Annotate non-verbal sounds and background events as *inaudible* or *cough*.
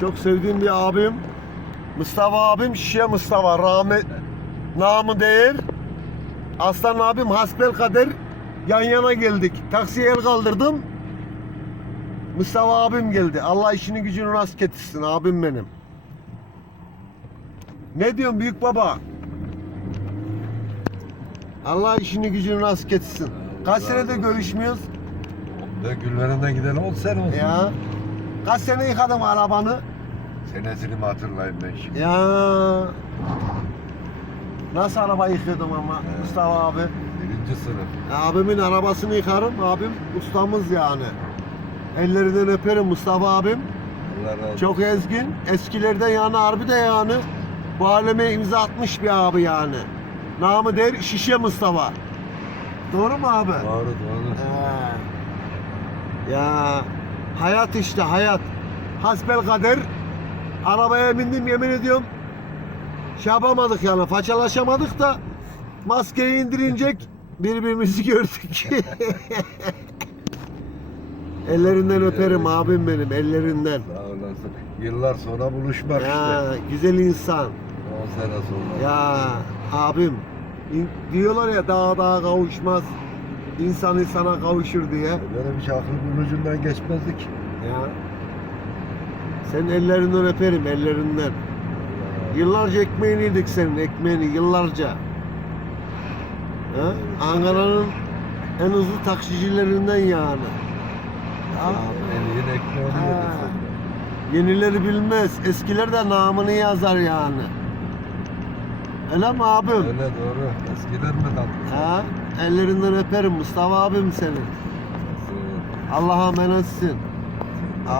Çok sevdiğim bir abim. Mustafa abim Şişe Mustafa. Rahmet namı değer. Aslan abim hasbel kader. Yan yana geldik. Taksiye el kaldırdım. Mustafa abim geldi. Allah işini gücünü rast getirsin abim benim. Ne diyorsun büyük baba? Allah işini gücünü rast getirsin. Kaç senedir görüşmüyoruz? Ve günlerinden gidelim 10 sene olsun. Ya. Kaç sene yıkadım arabanı? Senesini mi hatırlayayım ben şimdi? Ya. Nasıl araba yıkıyordum ama Evet. Mustafa abi? Birinci sınıf. Abimin arabasını yıkarım. Abim ustamız yani. Ellerinden öperim Mustafa abim. Allah razı olsun. Çok ezgin. Eskilerden yani harbi de yani. Bu aleme imza atmış bir abi yani. Namı der Şişe Mustafa. Doğru mu abi? Doğru doğru. He. Ya hayat işte hayat. Hasbel kader. Arabaya bindim yemin ediyorum. Şey yapamadık yani façalaşamadık da maskeyi indirinecek birbirimizi gördük. *laughs* ellerinden öperim abim benim ellerinden. Sağ olasın. Yıllar sonra buluşmak Ya işte. güzel insan. 10 sene sonra. Ya abim in- diyorlar ya dağ dağa kavuşmaz. İnsan insana kavuşur diye. Böyle bir şey aklımın ucundan geçmezdik. Ya. Senin ellerinden öperim ellerinden. Yıllarca ekmeğini yedik senin ekmeğini yıllarca. Ha? Ankara'nın en hızlı taksicilerinden yani. Ya. Eliğin ekmeğini sen. Yenileri bilmez. Eskiler de namını yazar yani. Öyle mi abim? Öyle doğru. Eskiler mi kaldı? Ha? Ellerinden öperim Mustafa abim senin. Allah'a emanetsin.